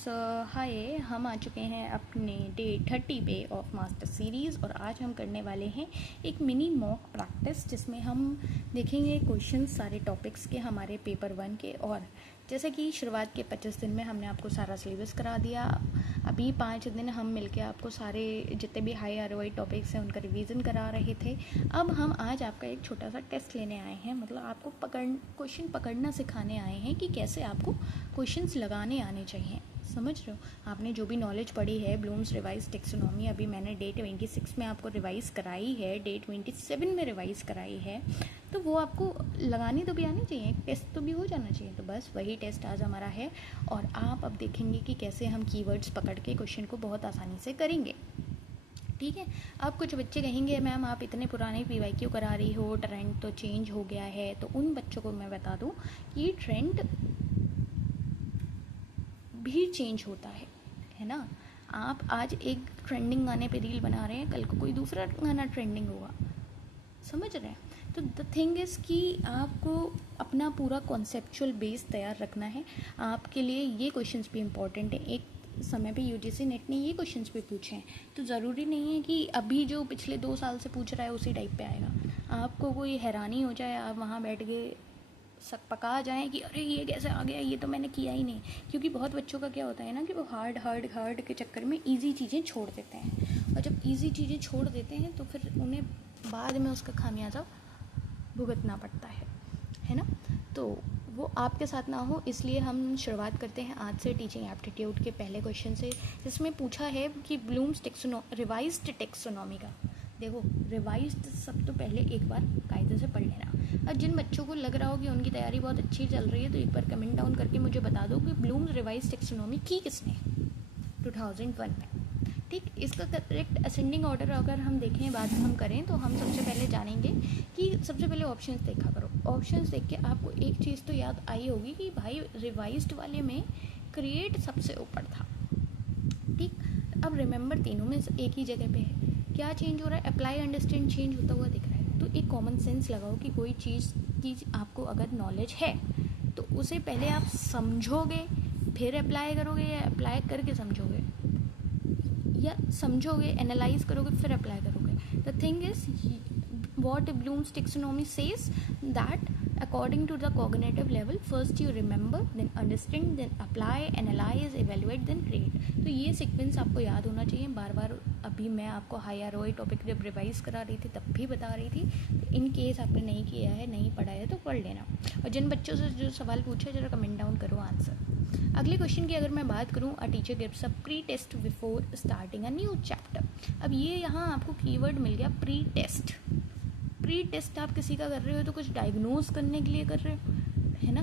सो हाय, हम आ चुके हैं अपने डे 30 पे ऑफ मास्टर सीरीज़ और आज हम करने वाले हैं एक मिनी मॉक प्रैक्टिस जिसमें हम देखेंगे क्वेश्चंस सारे टॉपिक्स के हमारे पेपर 1 के। और जैसे कि शुरुआत के 25 दिन में हमने आपको सारा सिलेबस करा दिया। अभी 5 दिन हम मिलके आपको सारे जितने भी हाई ROI टॉपिक्स हैं उनका रिवीजन करा रहे थे। अब हम आज आपका एक छोटा सा टेस्ट लेने आए हैं, मतलब आपको क्वेश्चन पकड़ना सिखाने आए हैं कि कैसे आपको क्वेश्चंस लगाने आने चाहिए। समझ रहे हो? आपने जो भी नॉलेज पढ़ी है ब्लूम्स रिवाइज टेक्सोनॉमी, अभी मैंने डे 26 में आपको रिवाइज़ कराई है, डे 27 में रिवाइज़ कराई है, तो वो आपको लगानी तो भी आनी चाहिए, टेस्ट तो भी हो जाना चाहिए। तो बस वही टेस्ट आज हमारा है और आप अब देखेंगे कि कैसे हम कीवर्ड्स पकड़ के क्वेश्चन को बहुत आसानी से करेंगे। ठीक है। अब कुछ बच्चे कहेंगे मैम आप इतने पुराने PYQ करा रही हो, ट्रेंड तो चेंज हो गया है। तो उन बच्चों को मैं बता दूं कि ट्रेंड भी चेंज होता है ना। आप आज एक ट्रेंडिंग गाने पे रील बना रहे हैं, कल को कोई दूसरा गाना ट्रेंडिंग होगा। समझ रहे हैं? तो द थिंग इज़ कि आपको अपना पूरा कॉन्सेप्चुअल बेस तैयार रखना है। आपके लिए ये क्वेश्चंस भी इम्पॉर्टेंट है। एक समय पे UGC नेट ने ये क्वेश्चंस भी पूछे हैं, तो ज़रूरी नहीं है कि अभी जो पिछले 2 साल से पूछ रहा है उसी टाइप पे आएगा। आपको कोई हैरानी हो जाए, आप वहाँ बैठ के सक पका जाएँ कि अरे ये कैसे आ गया, ये तो मैंने किया ही नहीं। क्योंकि बहुत बच्चों का क्या होता है ना कि वो हार्ड के चक्कर में ईजी चीज़ें छोड़ देते हैं, और जब ईजी चीज़ें छोड़ देते हैं तो फिर उन्हें बाद में उसका खामियाजा भुगतना पड़ता है ना। तो वो आपके साथ ना हो, इसलिए हम शुरुआत करते हैं आज से टीचिंग एप्टीट्यूड के पहले क्वेश्चन से, जिसमें पूछा है कि ब्लूम्स रिवाइज्ड टेक्सोनॉमी का। देखो, रिवाइज्ड सब तो पहले एक बार कायदे से पढ़ लेना। और जिन बच्चों को लग रहा हो कि उनकी तैयारी बहुत अच्छी चल रही है तो एक बार कमेंट डाउन करके मुझे बता दो कि ब्लूम्स रिवाइज्ड टेक्सोनॉमी की किसने 2001 में। ठीक, इसका करेक्ट असेंडिंग ऑर्डर अगर हम देखें, बात हम करें, तो हम सबसे पहले जानेंगे कि सबसे पहले ऑप्शंस देखा करो। ऑप्शंस देख के आपको एक चीज़ तो याद आई होगी कि भाई रिवाइज्ड वाले में क्रिएट सबसे ऊपर था। ठीक, अब रिमेंबर तीनों में एक ही जगह पे है। क्या चेंज हो रहा है? अप्लाई अंडरस्टैंड चेंज होता हुआ दिख रहा है। तो एक कॉमन सेंस लगाओ कि कोई चीज़ की आपको अगर नॉलेज है तो उसे पहले आप समझोगे फिर अप्लाई करोगे, या अप्लाई करके समझोगे, या समझोगे एनालाइज करोगे फिर अप्लाई करोगे। The thing is what Bloom's taxonomy says that according to the cognitive level, first you remember, then understand, then apply, analyze, evaluate, then create। तो ये सीक्वेंस आपको याद होना चाहिए बार बार। अभी मैं आपको हाई ROI टॉपिक जब रिवाइज करा रही थी तब भी बता रही थी, तो इन केस आपने नहीं किया है, नहीं पढ़ा है तो पढ़ लेना। और जिन बच्चों से जो सवाल पूछे जरा कमेंट डाउन करो आंसर। अगले क्वेश्चन की अगर मैं बात करूँ, a teacher gives a pre test before starting a new chapter. अब ये यहाँ आपको कीवर्ड मिल गया प्री टेस्ट। प्री टेस्ट आप किसी का कर रहे हो तो कुछ डायग्नोज करने के लिए कर रहे हो, है ना,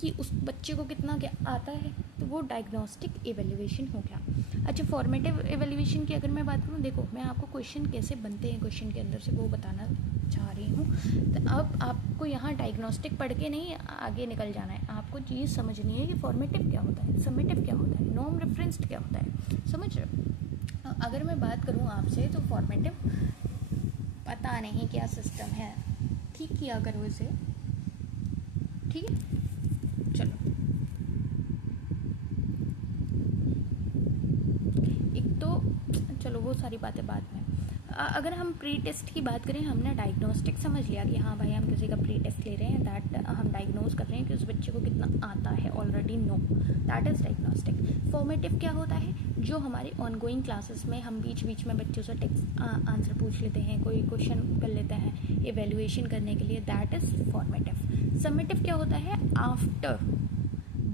कि उस बच्चे को कितना क्या आता है, तो वो डायग्नोस्टिक एवेल्युएशन हो गया। अच्छा, फॉर्मेटिव एवेल्युएशन की अगर मैं बात करूँ, देखो मैं आपको क्वेश्चन कैसे बनते हैं क्वेश्चन के अंदर से वो बताना चाह रही हूँ। तो अब आपको यहाँ डायग्नोस्टिक पढ़ के नहीं आगे निकल जाना है, आपको चीज़ समझनी है कि फॉर्मेटिव क्या होता है, समेटिव क्या होता है, नॉर्म रेफरेंस्ड क्या होता है। समझ रहे हो? अगर मैं बात करूँ आपसे तो फॉर्मेटिव पता नहीं क्या सिस्टम है, ठीक किया करो इसे। ठीक है, चलो एक तो चलो वो सारी बातें बाद में। अगर हम प्री टेस्ट की बात करें, हमने डायग्नोस्टिक समझ लिया कि हाँ भाई हम किसी का प्री टेस्ट ले रहे हैं, दैट हम डायग्नोज कर रहे हैं कि उस बच्चे को कितना आता है, already know, that is diagnostic. Formative क्या होता है? जो हमारे ऑनगोइंग क्लासेस में हम बीच बीच में बच्चों से टेक्स्ट आंसर पूछ लेते हैं, कोई क्वेश्चन कर लेते हैं एवेल्युएशन करने के लिए, दैट इज़ फॉर्मेटिव। समेटिव क्या होता है? आफ्टर,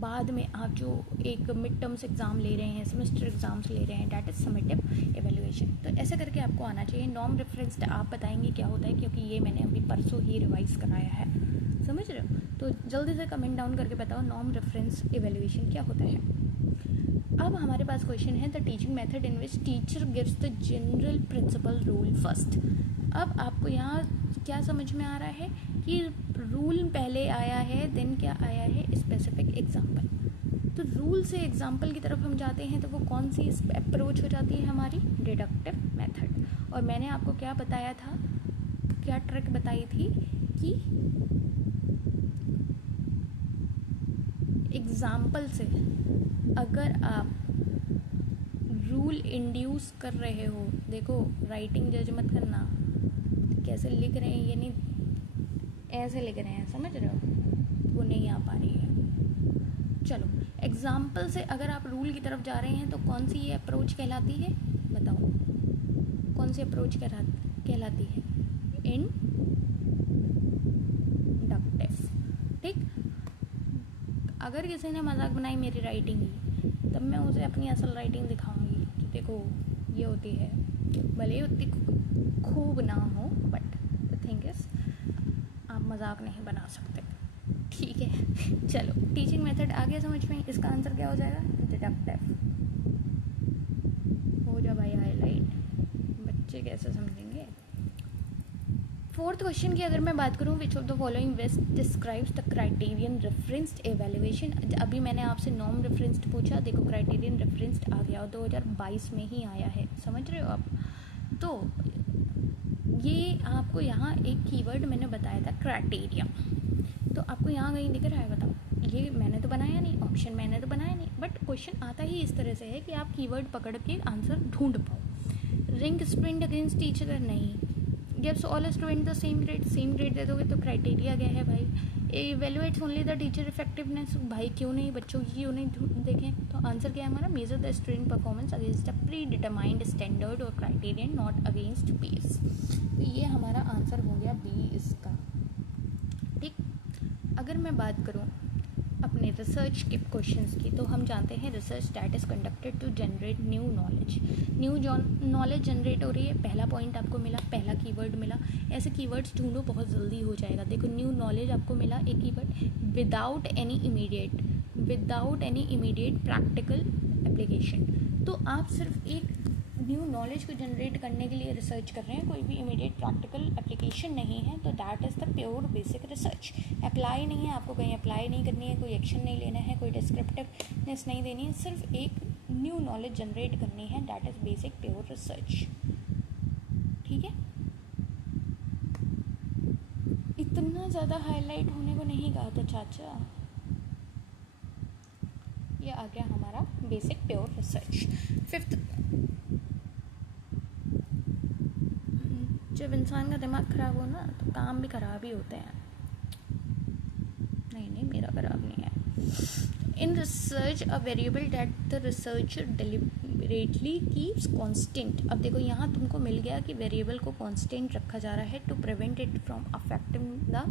बाद में आप जो एक मिड टर्म्स एग्ज़ाम ले रहे हैं, सेमेस्टर एग्ज़ाम्स ले रहे हैं, डैट इज़ समेटिव एवेल्युएशन। तो ऐसे करके आपको आना चाहिए। नॉर्म रेफरेंस्ड आप बताएंगे क्या होता है, क्योंकि ये मैंने अभी परसों ही रिवाइज़ कराया है। समझ रहे हो? तो जल्दी से कमेंट डाउन करके बताओ नॉर्म रेफरेंस एवेल्युएशन क्या होता है। अब हमारे पास क्वेश्चन है, the teaching method in which teacher gives the general principle rule first. अब आपको यहाँ क्या समझ में आ रहा है कि रूल पहले आया है, देन क्या आया है, स्पेसिफिक एग्जाम्पल। तो रूल से एग्जाम्पल की तरफ हम जाते हैं तो वो कौन सी अप्रोच हो जाती है हमारी? Deductive method. और मैंने आपको क्या बताया था, क्या ट्रिक बताई थी कि एग्जाम्पल से अगर आप रूल इंड्यूस कर रहे हो, देखो राइटिंग जज मत करना, कैसे लिख रहे हैं ये नहीं, ऐसे लिख रहे हैं, समझ रहे हो, वो नहीं आ पा रही है। चलो एग्जाम्पल से अगर आप रूल की तरफ जा रहे हैं तो कौन सी ये अप्रोच कहलाती है, बताओ कौन सी अप्रोच कहलाती है, इंडक्टिव। ठीक, अगर किसी ने मजाक बनाई मेरी राइटिंग की, तब मैं उसे अपनी असल राइटिंग दिखाऊंगी कि देखो ये होती है, भले ही उतनी खूब ना हो, बट द थिंग इज आप मजाक नहीं बना सकते। ठीक है चलो टीचिंग मेथड आ गया समझ में, इसका आंसर क्या हो जाएगा, डिडक्टिव। हो जा भाई हाईलाइट, बच्चे कैसे समझेंगे। फोर्थ क्वेश्चन की अगर मैं बात करूँ, विच of the following best describes the criterion referenced evaluation. अभी मैंने आपसे नॉर्म रेफरेंस्ड पूछा, देखो क्राइटेरियन रेफरेंस्ड आ गया और 2022 में ही आया है, समझ रहे हो आप। तो ये आपको यहाँ एक कीवर्ड मैंने बताया था क्राइटेरिया, तो आपको यहाँ कहीं दिख रहा है, बताओ, ये मैंने तो बनाया नहीं, ऑप्शन मैंने तो बनाया नहीं, बट क्वेश्चन आता ही इस तरह से है कि आप कीवर्ड पकड़ के आंसर ढूंढ पाओ। रैंक स्टूडेंट अगेंस्ट टीचर, नहीं। Gives all student the same grade दे दोगे तो क्राइटेरिया क्या है भाई, evaluates only the teacher effectiveness, भाई क्यों नहीं, बच्चों की क्यों नहीं देखें, तो आंसर क्या है हमारा, measure the student performance against a pre determined standard और क्राइटेरियन नॉट अगेंस्ट पीयर्स। तो ये हमारा आंसर हो गया बी इसका। ठीक, अगर मैं बात करूँ अपने रिसर्च के क्वेश्चंस की, तो हम जानते हैं research that is conducted to generate new knowledge, knowledge generate हो रही है, पहला पॉइंट आपको मिला, पहला कीवर्ड मिला। ऐसे कीवर्ड्स ढूंढो बहुत जल्दी हो जाएगा। देखो न्यू नॉलेज आपको मिला एक keyword, without any immediate practical application. तो आप सिर्फ एक न्यू नॉलेज को जनरेट करने के लिए रिसर्च कर रहे हैं, कोई भी इमीडिएट प्रैक्टिकल एप्लीकेशन नहीं है, तो that is the pure basic research. Apply नहीं है, आपको कहीं अप्लाई नहीं करनी है, कोई एक्शन नहीं लेना है, कोई डिस्क्रिप्टिवनेस नहीं देनी है, सिर्फ एक न्यू नॉलेज जनरेट करनी है, that is basic pure research. ठीक है, इतना ज़्यादा हाईलाइट होने को नहीं कहा था चाचा। ये आ गया हमारा बेसिक प्योर रिसर्च। फिफ्थ, जब इंसान का दिमाग ख़राब हो ना तो काम भी ख़राब ही होते हैं। नहीं मेरा ख़राब नहीं है। In research a variable that the researcher deliberately keeps constant. अब देखो यहाँ तुमको मिल गया कि वेरिएबल को कांस्टेंट रखा जा रहा है to prevent it from affecting the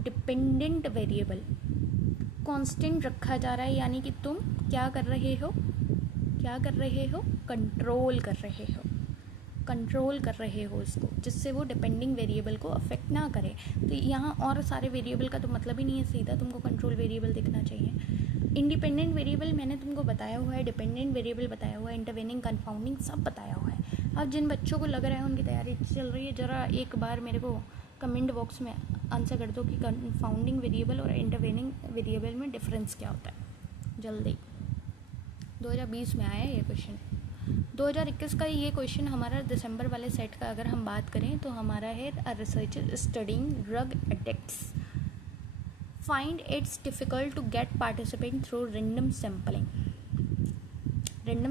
dependent variable. Constant रखा जा रहा है यानी कि तुम क्या कर रहे हो, कंट्रोल कर रहे हो इसको, जिससे वो डिपेंडिंग वेरिएबल को अफेक्ट ना करे। तो यहाँ और सारे वेरिएबल का तो मतलब ही नहीं है, सीधा तुमको कंट्रोल वेरिएबल दिखना चाहिए। इंडिपेंडेंट वेरिएबल मैंने तुमको बताया हुआ है, डिपेंडेंट वेरिएबल बताया हुआ है, इंटरवेनिंग कंफाउंडिंग सब बताया हुआ है। अब जिन बच्चों को लग रहा है उनकी तैयारी चल रही है, ज़रा एक बार मेरे को कमेंट बॉक्स में आंसर कर दो कि कंफाउंडिंग वेरिएबल और इंटरवेनिंग वेरिएबल में डिफरेंस क्या होता है, जल्दी। 2020 में आया ये क्वेश्चन। 2021 का ये क्वेश्चन हमारा दिसंबर वाले सेट का अगर हम बात करें तो हमारा है a researcher studying drug addicts find it's difficult to get participant through random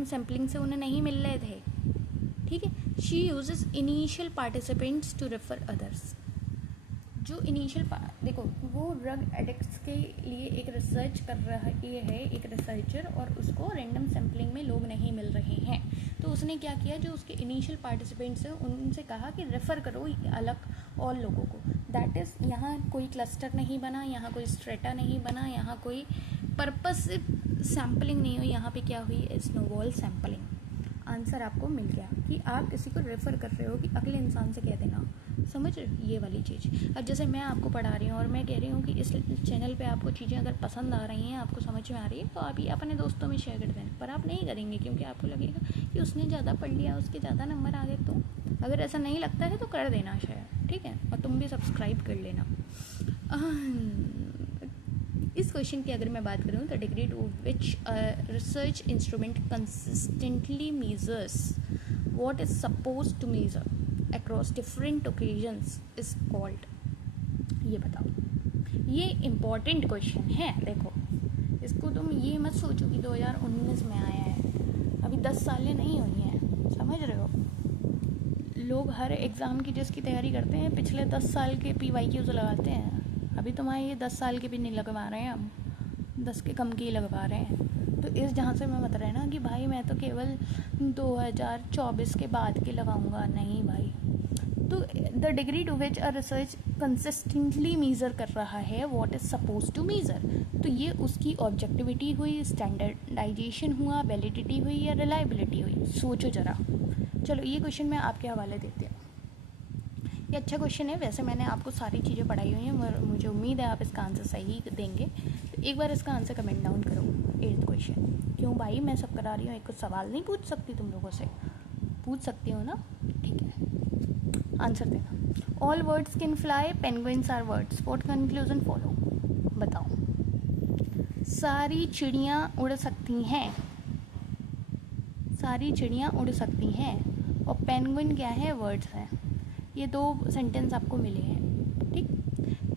sampling से उन्हें नहीं मिल रहे थे। ठीक है, she uses initial participants to refer others. जो इनिशियल देखो वो ड्रग एडिक्ट्स के लिए एक रिसर्च कर रहा है एक रिसर्चर, और उसको रैंडम सैम्पलिंग में लोग नहीं मिल रहे हैं, तो उसने क्या किया, जो उसके इनिशियल पार्टिसिपेंट्स हैं उनसे कहा कि रेफ़र करो अलग और लोगों को। दैट इज़ यहाँ कोई क्लस्टर नहीं बना, यहाँ कोई स्ट्रेटा नहीं बना, यहाँ कोई पर्पस सैम्पलिंग नहीं हुई, यहाँ पे क्या हुई, स्नोबॉल सैम्पलिंग। आंसर आपको मिल गया कि आप किसी को रेफ़र कर रहे हो कि अगले इंसान से कह देना, समझ ये वाली चीज़। अब जैसे मैं आपको पढ़ा रही हूँ और मैं कह रही हूँ कि इस चैनल पे आपको चीज़ें अगर पसंद आ रही हैं, आपको समझ में आ रही है, तो आप ये अपने दोस्तों में शेयर कर देना, पर आप नहीं करेंगे क्योंकि आपको लगेगा कि उसने ज़्यादा पढ़ लिया, उसके ज़्यादा नंबर आ गए। तो अगर ऐसा नहीं लगता है तो कर देना शायद, ठीक है, और तुम भी सब्सक्राइब कर लेना। इस क्वेश्चन की अगर मैं बात करूँ तो degree to which research instrument consistently measures what is suppose to measure across different occasions is called. ये बताओ, ये इम्पॉर्टेंट क्वेश्चन है। देखो इसको तुम ये मत सोचो कि 2019 में आया है, अभी 10 सालें नहीं हुई हैं, समझ रहे हो। लोग हर एग्ज़ाम की जिसकी तैयारी करते हैं पिछले 10 साल के PYQs लगाते हैं। अभी तुम्हारे ये 10 साल के भी नहीं लगवा रहे हैं, हम 10 के कम के ही लगवा रहे हैं। तो इस जहाँ से मैं मत रहना कि भाई मैं तो केवल 2024 के बाद के लगाऊंगा, नहीं भाई। तो the degree to which a research consistently measure कर रहा है what is suppose to measure, तो ये उसकी ऑब्जेक्टिविटी हुई, स्टैंडर्डाइजेशन हुआ, वैलिडिटी हुई या रिलायबिलिटी हुई। सोचो ज़रा। चलो ये क्वेश्चन मैं आपके हवाले देती हूँ। ये अच्छा क्वेश्चन है, वैसे मैंने आपको सारी चीज़ें पढ़ाई हुई हैं, मुझे उम्मीद है आप इसका आंसर सही देंगे। तो एक बार इसका आंसर कमेंट डाउन करो। 8th question. क्यों भाई, मैं सब करा रही हूँ, एक कुछ सवाल नहीं पूछ सकती तुम लोगों से? पूछ सकती हो ना, ठीक है। आंसर देना। All words can fly, penguins are words, what conclusion follow? बताओ। सारी चिड़ियाँ उड़ सकती हैं, सारी चिड़ियाँ उड़ सकती हैं, और पेंगुइन क्या है? वर्ड्स हैं। ये 2 सेंटेंस आपको मिले हैं, ठीक।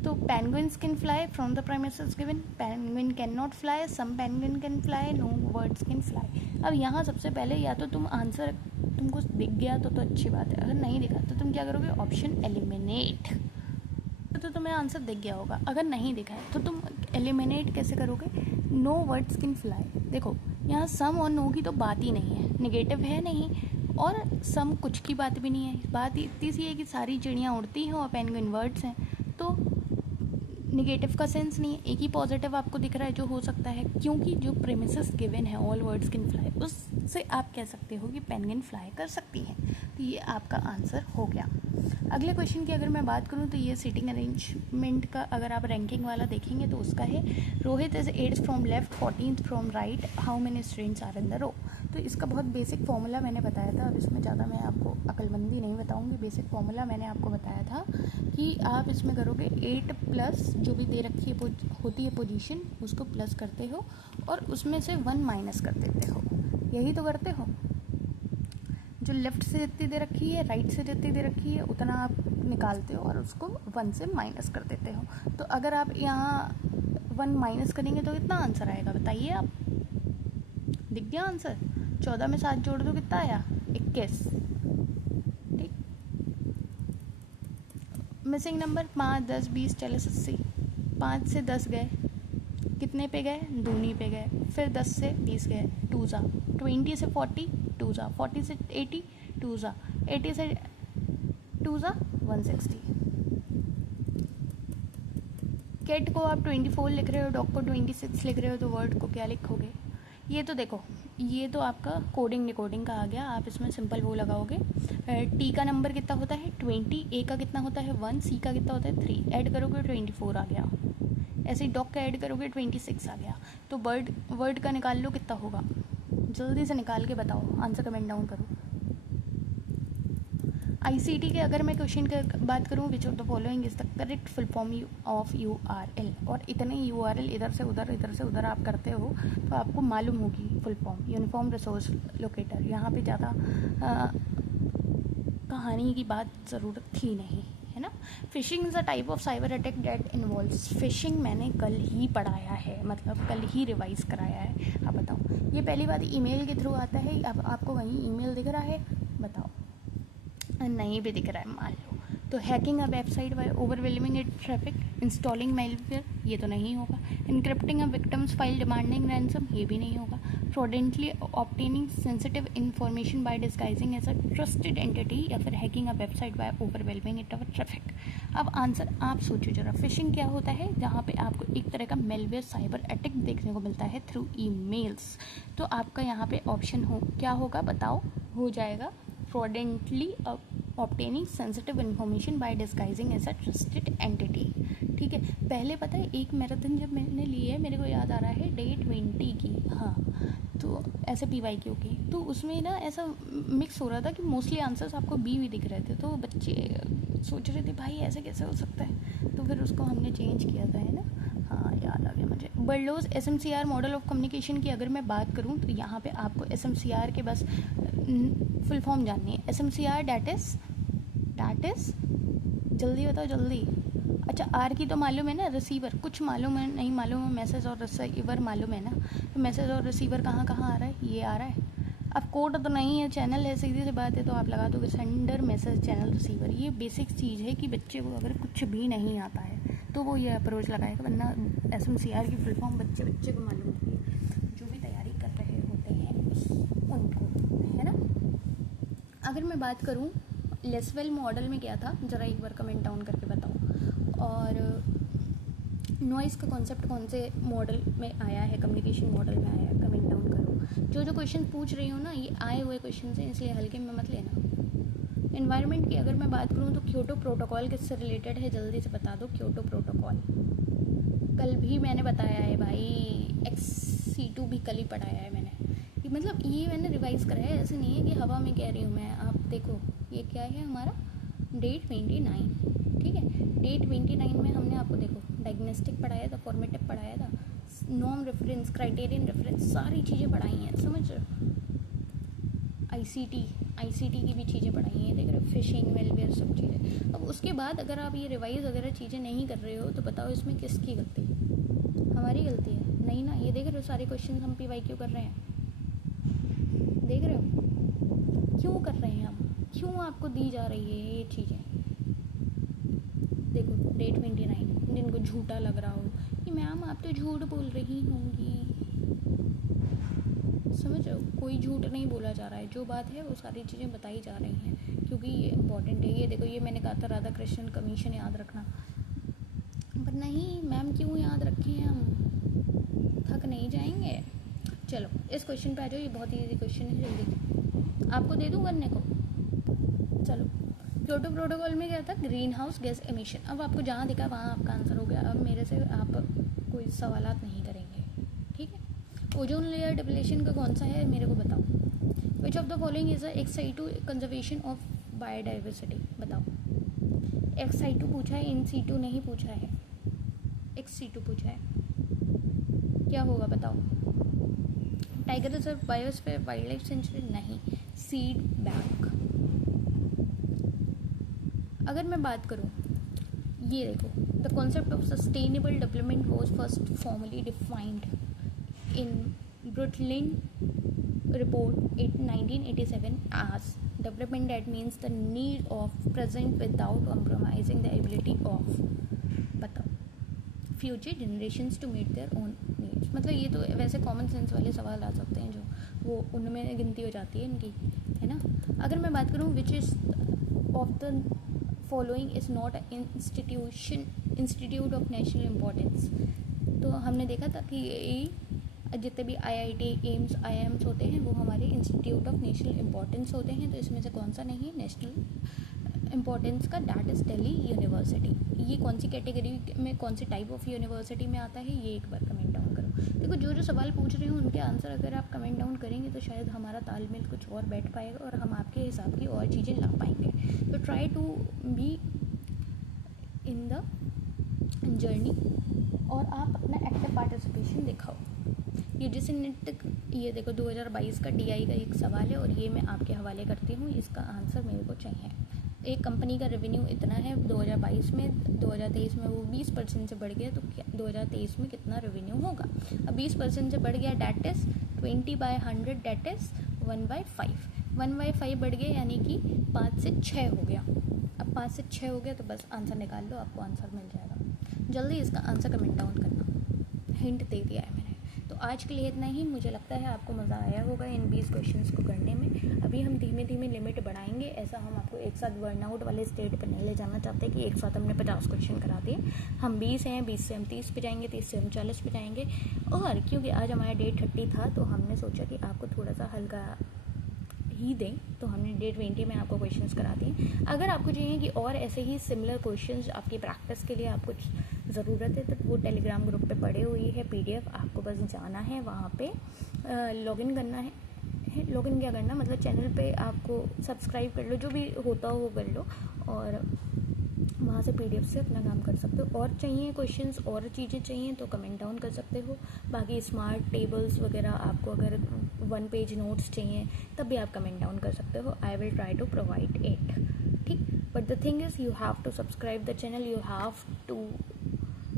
तो penguins can fly from the premises given, penguin can not fly, some penguin can fly, no words can fly. अब यहाँ सबसे पहले या तो तुम आंसर तुमको दिख गया तो अच्छी बात है, अगर नहीं दिखा तो तुम क्या करोगे? Option eliminate. तो तुम्हें आंसर दिख गया होगा। अगर नहीं दिखा है तो तुम एलिमिनेट कैसे करोगे? No words can fly. देखो यहाँ सम और नो की तो बात ही नहीं है, निगेटिव है नहीं, और सम कुछ की बात भी नहीं है। बात इतनी सी है कि सारी चिड़ियाँ उड़ती हैं और पेंगुइन वर्ड्स हैं, तो निगेटिव का सेंस नहीं है। एक ही पॉजिटिव आपको दिख रहा है जो हो सकता है, क्योंकि जो प्रेमिसेस गिवन है ऑल वर्ड्स कैन फ्लाई, उससे आप कह सकते हो कि पेंगुइन फ्लाई कर सकती है। तो ये आपका आंसर हो गया। अगले क्वेश्चन की अगर मैं बात करूँ तो ये सीटिंग अरेंजमेंट का अगर आप रैंकिंग वाला देखेंगे तो उसका है Rohit is 8th from left, 14th from right, how many students are in the row. तो इसका बहुत बेसिक फॉर्मूला मैंने बताया था, अब इसमें ज़्यादा मैं आपको अक्लमंदी नहीं बताऊंगी। बेसिक फॉर्मूला मैंने आपको बताया था कि आप इसमें करोगे 8 प्लस जो भी दे रखी है होती है पोजीशन, उसको प्लस करते हो और उसमें से 1 माइनस कर देते हो। यही तो करते हो। जो लेफ़्ट से जितनी दे रखी है, राइट से जितनी दे रखी है, उतना आप निकालते हो और उसको 1 से माइनस कर देते हो। तो अगर आप यहाँ 1 माइनस करेंगे तो कितना आंसर आएगा बताइए आप? दिख गया आंसर? 14 में 7 जोड़ दो, कितना आया? 21। ठीक। Missing number 5, 10, 20, 40, 80। 5 से 10 गए, कितने पे गए? दूनी पे गए। फिर 10 से 20 गए, 2 जा। 20 से 40, 2 जा। 40 से 80, 2 जा। 80 से 2 जा, 160। कैट को आप 24 लिख रहे हो, डॉग को 26 लिख रहे हो, तो वर्ड को क्या लिखोगे? ये तो देखो, ये तो आपका कोडिंग डिकोडिंग का आ गया। आप इसमें सिंपल वो लगाओगे। टी का नंबर कितना होता है? 20। ए का कितना होता है? 1। सी का कितना होता है? 3। ऐड करोगे 24 आ गया। ऐसे ही डॉग का ऐड करोगे 26 आ गया। तो वर्ड का निकाल लो कितना होगा, जल्दी से निकाल के बताओ, आंसर कमेंट डाउन करो। ICT के अगर मैं क्वेश्चन की बात करूँ, विच of the following is the correct full form of URL, और इतने URL इधर से उधर आप करते हो तो आपको मालूम होगी full form, uniform resource locator. यहाँ पे ज़्यादा कहानी की बात ज़रूरत थी नहीं, है ना। Phishing is a type of cyber attack that involves. Phishing मैंने कल ही पढ़ाया है, मतलब कल ही रिवाइज कराया है। अब बताओ, ये पहली बात ईमेल के थ्रू आता है। अब आपको वहीं ईमेल दिख रहा है, बताओ। नहीं भी दिख रहा है मान लो। तो hacking a website by overwhelming it traffic, installing malware, ये तो नहीं होगा। Encrypting a victim's file demanding ransom, ये भी नहीं होगा। Fraudulently obtaining sensitive information by disguising as a trusted entity, या फिर hacking a website by overwhelming it traffic. अब आंसर आप सोचो जरा। फिशिंग क्या होता है? जहाँ पे आपको एक तरह का मेलवेयर साइबर अटैक देखने को मिलता है थ्रू ईमेल्स। तो आपका यहाँ पे ऑप्शन क्या होगा बताओ? हो जाएगा fraudulently obtaining sensitive information by disguising as a trusted entity. ठीक है। पहले पता है एक मैराथन जब मैंने ली है, मेरे को याद आ रहा है डे 20 की, हाँ, तो ऐसे PYQ की, तो उसमें ना ऐसा मिक्स हो रहा था कि मोस्टली आंसर्स आपको भी दिख रहे थे। तो बच्चे सोच रहे थे भाई ऐसे कैसे हो सकता है, तो फिर उसको हमने चेंज किया था, है ना। हाँ याद आ गया मुझे। बर्लोज SMCR मॉडल ऑफ कम्युनिकेशन की अगर मैं बात करूँ तो यहाँ पे आपको SMCR के बस फुल फॉर्म जाननी है। SMCR डैट इज़ जल्दी बताओ जल्दी। अच्छा, R की तो मालूम है ना, रिसीवर कुछ मालूम है, नहीं मालूम है मैसेज और रिसीवर मालूम है ना। तो मैसेज और रिसीवर कहाँ कहाँ आ रहा है? ये आ रहा है। अब कोड तो नहीं है, चैनल है, सीधी सी बात है, तो आप लगा दोगे सेंडर मैसेज चैनल रिसीवर। ये बेसिक चीज़ है कि बच्चे को अगर कुछ भी नहीं आता है तो वो ये अप्रोच लगाएगा, वरना SMCR की फुल फॉर्म बच्चे को मालूम होती है, जो भी तैयारी कर रहे होते हैं उनको, है ना। अगर मैं बात करूँ लेसवेल मॉडल में क्या था, ज़रा एक बार कमेंट डाउन करके बताओ। और नॉइज़ का कॉन्सेप्ट कौन से मॉडल में आया है, कम्युनिकेशन मॉडल में आया है, कमेंट डाउन करो। जो क्वेश्चन पूछ रही हूँ ना, ये आए हुए क्वेश्चन हैं, इसलिए हल्के में मत लेना। एनवायरनमेंट की अगर मैं बात करूँ तो क्योटो प्रोटोकॉल किससे रिलेटेड है, जल्दी से बता दो। क्योटो प्रोटोकॉल कल भी मैंने बताया है भाई, XC2 भी कल ही पढ़ाया है मैंने, मतलब ये मैंने रिवाइज़ करा है, ऐसे नहीं है कि हवा में कह रही हूँ मैं। आप देखो ये क्या है हमारा डेट 29, ठीक है। डेट 29 में हमने आपको देखो डायग्नोस्टिक पढ़ाया था, फॉर्मेटिव पढ़ाया था, नॉर्म रेफरेंस, क्राइटेरियन रेफरेंस, सारी चीज़ें पढ़ाई हैं, समझ रहे हो। ICT की भी चीज़ें पढ़ाई हैं, देख रहे हो, फिशिंग, वेलवेयर, सब चीज़ें। अब उसके बाद अगर आप ये रिवाइज वगैरह चीज़ें नहीं कर रहे हो तो बताओ इसमें किसकी गलती है, हमारी गलती है नहीं ना। ये देख रहे हो सारे क्वेश्चन हम PYQ कर रहे हैं, देख रहे हो क्यों कर रहे हैं हम, क्यों आपको दी जा रही है ये चीज़ें। देखो डेट 29, जिनको झूठा लग रहा हो कि मैम आप तो झूठ बोल रही होंगी, समझ रहे हो, कोई झूठ नहीं बोला जा रहा है, जो बात है वो सारी चीज़ें बताई जा रही हैं, क्योंकि ये इंपॉर्टेंट है। ये देखो, ये मैंने कहा था राधा कृष्ण कमीशन याद रखना, पर नहीं मैम क्यों याद रखें, हम थक नहीं जाएंगे। चलो इस क्वेश्चन पे आ जाओ, ये बहुत ईजी क्वेश्चन है, जल्दी आपको दे दूँ करने को। चलो क्योटो प्रोटोकॉल में क्या था, ग्रीन हाउस गैस एमिशन। अब आपको जहाँ दिखा वहाँ आपका आंसर हो गया, अब मेरे से आप कोई सवालात नहीं करेंगे, ठीक है। ओजोन लेयर डिप्लेशन का कौन सा है मेरे को बताओ। Which of the following is ex situ conservation of biodiversity, बताओ। XI2 पूछा है, IN-C2 नहीं पूछा है, XC2 पूछा है, क्या होगा बताओ। Tiger reserve, biosphere, wild life sanctuary, नहीं, सीड बैंक। अगर मैं बात करूँ, ये देखो, the concept of sustainable development was first formally defined in Brooklyn report 1987 as development that means the need of present without compromising the ability of, बताओ, future generations to meet their own needs. मतलब ये तो वैसे common sense वाले सवाल आ सकते हैं, जो वो उनमें गिनती हो जाती है इनकी, है ना। अगर मैं बात करूँ which is of the following is not institute of national importance, तो हमने देखा था कि जितने भी IIT, एम्स, IIMs होते हैं वो हमारे इंस्टीट्यूट ऑफ नेशनल इम्पोर्टेंस होते हैं, तो इसमें से कौन सा नहीं है नेशनल इम्पोर्टेंस का, डैट इज़ दिल्ली यूनिवर्सिटी। ये कौन सी कैटेगरी में, कौन सी टाइप ऑफ यूनिवर्सिटी में आता है, ये एक बार कमेंट डाउन करो। देखो जो सवाल पूछ रहे हो उनके आंसर अगर आप कमेंट डाउन करेंगे तो शायद हमारा तालमेल कुछ और बैठ पाएगा और हम आपके हिसाब की और चीज़ें ला पाएंगे। तो try to be in the journey और आप अपना एक्टिव पार्टिसिपेशन दिखाओ। UGC नेट, ये देखो 2022 का DI का एक सवाल है और ये मैं आपके हवाले करती हूँ, इसका आंसर मेरे को चाहिए। एक कंपनी का रेवेन्यू इतना है 2022 में, 2023 में वो 20% से बढ़ गया, तो 2023 में कितना रेवेन्यू होगा। अब 20% से बढ़ गया, डैट इज़ 20/100, डैट इज़ 1/5। 1/5 बढ़ गया यानी कि 5 से 6 हो गया। अब 5 से 6 हो गया तो बस आंसर निकाल लो, आपको आंसर मिल जाएगा। जल्दी इसका आंसर कमेंट डाउन करना, हिंट दे दिया है मैंने। तो आज के लिए इतना ही। मुझे लगता है आपको मज़ा आया होगा इन 20 क्वेश्चंस को करने में। अभी हम धीमे धीमे लिमिट बढ़ाएंगे, ऐसा हम आपको एक साथ बर्नआउट वाले स्टेट पर नहीं ले जाना चाहते कि एक साथ हमने 50 क्वेश्चन करा दिए। हम 20 हैं, 20 से हम 30 पे जाएंगे, 30 से हम 40 पे जाएंगे। और क्योंकि आज हमारा डे 30 था तो हमने सोचा कि आपको थोड़ा सा हल्का ही दें, तो हमने डे 20 में आपको क्वेश्चंस करा दिए। अगर आपको चाहिए कि और ऐसे ही सिमिलर क्वेश्चंस आपकी प्रैक्टिस के लिए आपको ज़रूरत है तो वो टेलीग्राम ग्रुप पे पड़ी हुई है PDF, आपको बस जाना है वहाँ पे, लॉगिन करना है। लॉगिन क्या करना, मतलब चैनल पे आपको सब्सक्राइब कर लो, जो भी होता हो वो कर लो और वहाँ से PDF से अपना काम कर सकते हो। और चाहिए क्वेश्चंस, और चीज़ें चाहिए तो कमेंट डाउन कर सकते हो। बाकी स्मार्ट टेबल्स वगैरह आपको अगर 1 पेज नोट्स चाहिए तब भी आप कमेंट डाउन कर सकते हो। I will try to provide it, ठीक। But the thing is you have to subscribe the channel, you have to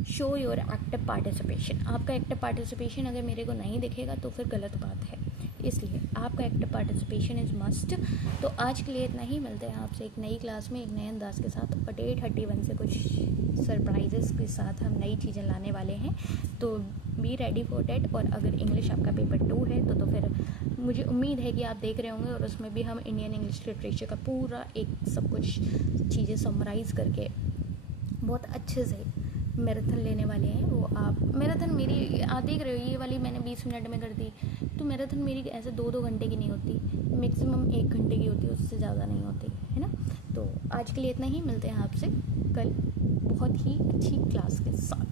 show your active participation. आपका एक्टिव पार्टिसिपेशन अगर मेरे को नहीं दिखेगा तो फिर गलत बात है, इसलिए आपका एक्टिव पार्टिसिपेशन इज़ मस्ट। तो आज के लिए इतना ही, मिलते हैं आपसे एक नई क्लास में एक नए अंदाज के साथ, और डे 31 से कुछ सरप्राइजेस के साथ हम नई चीज़ें लाने वाले हैं, तो बी रेडी फॉर डैट। और अगर इंग्लिश आपका पेपर 2 है तो फिर मुझे उम्मीद है कि आप देख रहे होंगे, और उसमें भी हम इंडियन इंग्लिश लिटरेचर का पूरा एक सब कुछ चीज़ें समराइज़ करके बहुत अच्छे से मैराथन लेने वाले हैं। वो आप मैराथन मेरी आप देख रहे हो, ये वाली मैंने 20 मिनट में कर दी, तो मैराथन मेरी ऐसे 2-2 घंटे की नहीं होती, मैक्सिमम 1 घंटे की होती है, उससे ज़्यादा नहीं होती है ना। तो आज के लिए इतना ही, मिलते हैं आपसे कल बहुत ही अच्छी क्लास के साथ।